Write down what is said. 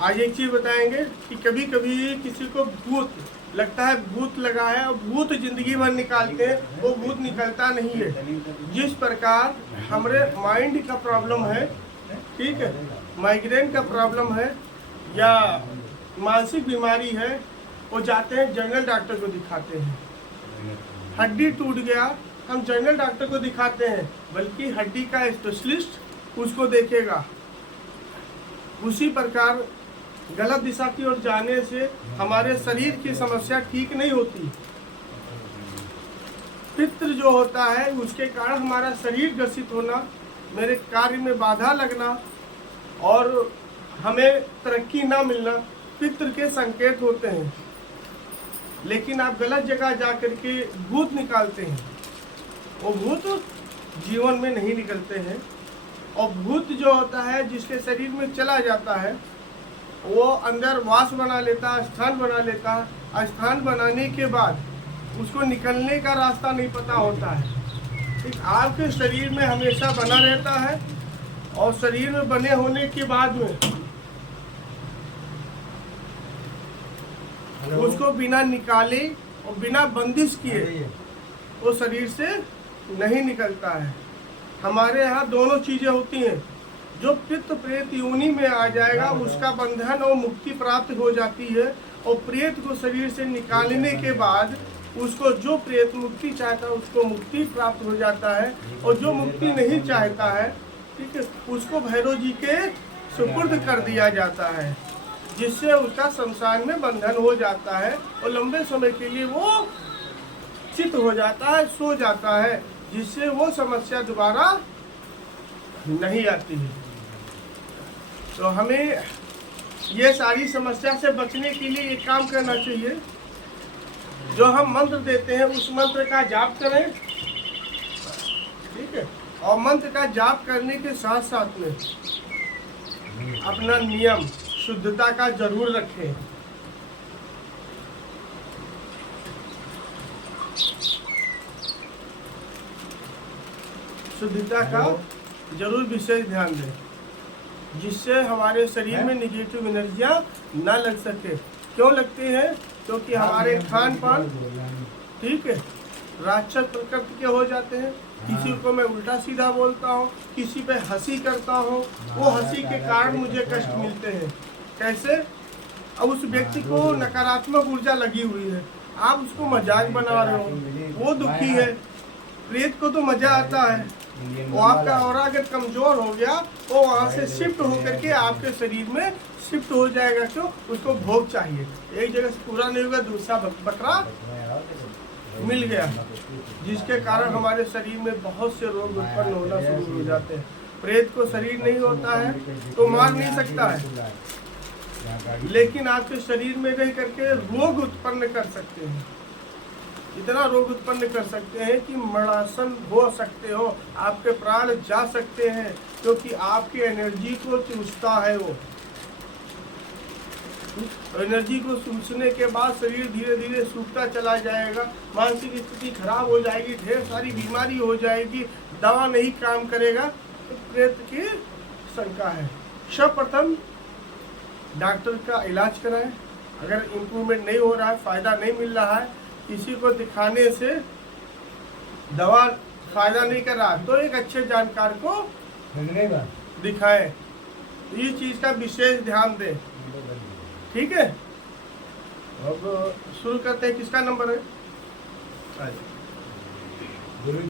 आज एक चीज़ बताएंगे कि कभी कभी किसी को भूत लगता है, भूत लगा है, और भूत जिंदगी भर निकालते हैं, वो भूत निकलता नहीं है। जिस प्रकार हमारे माइंड का प्रॉब्लम है, ठीक है, माइग्रेन का प्रॉब्लम है या मानसिक बीमारी है, वो जाते हैं जनरल डॉक्टर को दिखाते हैं। हड्डी टूट गया, हम जनरल डॉक्टर को दिखाते हैं, बल्कि हड्डी का स्पेशलिस्ट उसको देखेगा। उसी प्रकार गलत दिशा की ओर जाने से हमारे शरीर की समस्या ठीक नहीं होती। पित्त जो होता है उसके कारण हमारा शरीर ग्रसित होना, मेरे कार्य में बाधा लगना और हमें तरक्की ना मिलना पित्त के संकेत होते हैं। लेकिन आप गलत जगह जा करके भूत निकालते हैं, वो भूत जीवन में नहीं निकलते हैं। और भूत जो होता है जिसके शरीर में चला जाता है, वो अंदर वास बना लेता है, स्थान बना लेता है। स्थान बनाने के बाद उसको निकलने का रास्ता नहीं पता होता है। एक आपके शरीर में हमेशा बना रहता है, और शरीर में बने होने के बाद में उसको बिना निकाले और बिना बंदिश किए वो शरीर से नहीं निकलता है। हमारे यहाँ दोनों चीजें होती हैं। जो पित्त प्रेत योनि में आ जाएगा उसका बंधन और मुक्ति प्राप्त हो जाती है, और प्रेत को शरीर से निकालने के बाद उसको जो प्रेत मुक्ति चाहता है उसको मुक्ति प्राप्त हो जाता है, और जो मुक्ति नहीं चाहता है, ठीक है, उसको भैरव जी के सुपुर्द कर दिया जाता है, जिससे उसका संसार में बंधन हो जाता है और लंबे समय के लिए वो चित हो जाता है, सो जाता है, जिससे वो समस्या दोबारा नहीं आती है। तो हमें ये सारी समस्या से बचने के लिए एक काम करना चाहिए। जो हम मंत्र देते हैं उस मंत्र का जाप करें, ठीक है, और मंत्र का जाप करने के साथ साथ में अपना नियम शुद्धता का जरूर रखें। शुद्धता का जरूर विशेष ध्यान दें, जिससे हमारे शरीर में निगेटिव एनर्जियां ना लग सके। क्यों लगती हैं? क्योंकि हमारे खान पान, ठीक है, राक्षस प्रकृति के हो जाते हैं। किसी को मैं उल्टा सीधा बोलता हूँ, किसी पे हंसी करता हूँ, वो हंसी के कारण मुझे कष्ट मिलते हैं। कैसे? अब उस व्यक्ति को नकारात्मक ऊर्जा लगी हुई है, आप उसको मजाक बना रहे हो, वो दुखी है। प्रेत को तो मजा आता है, वो आपका ऑरा अगर कमजोर हो गया वो वहाँ से शिफ्ट होकर के आपके शरीर में शिफ्ट हो जाएगा। क्यों? उसको भोग चाहिए, एक जगह से पूरा नहीं होगा, दूसरा बकरा मिल गया, जिसके कारण हमारे शरीर में बहुत से रोग उत्पन्न होना शुरू हो जाते हैं। प्रेत को शरीर नहीं होता है तो मार नहीं सकता है, लेकिन आपके शरीर में रह करके रोग उत्पन्न कर सकते हैं। इतना रोग उत्पन्न कर सकते हैं कि मरणासन हो सकते हो, आपके प्राण जा सकते हैं, क्योंकि आपकी एनर्जी को चूसता है। वो एनर्जी को चूसने के बाद शरीर धीरे धीरे सूखता चला जाएगा, मानसिक स्थिति खराब हो जाएगी, ढेर सारी बीमारी हो जाएगी, दवा नहीं काम करेगा। तो प्रेत की शंका है। सर्वप्रथम डॉक्टर का इलाज कराएं। अगर इम्प्रूवमेंट नहीं हो रहा है, फायदा नहीं मिल रहा है, किसी को दिखाने से दवा फायदा नहीं कर रहा, तो एक अच्छे जानकार को दिखाएं। ये चीज का विशेष ध्यान दें, ठीक है। अब शुरू करते हैं। किसका नंबर है?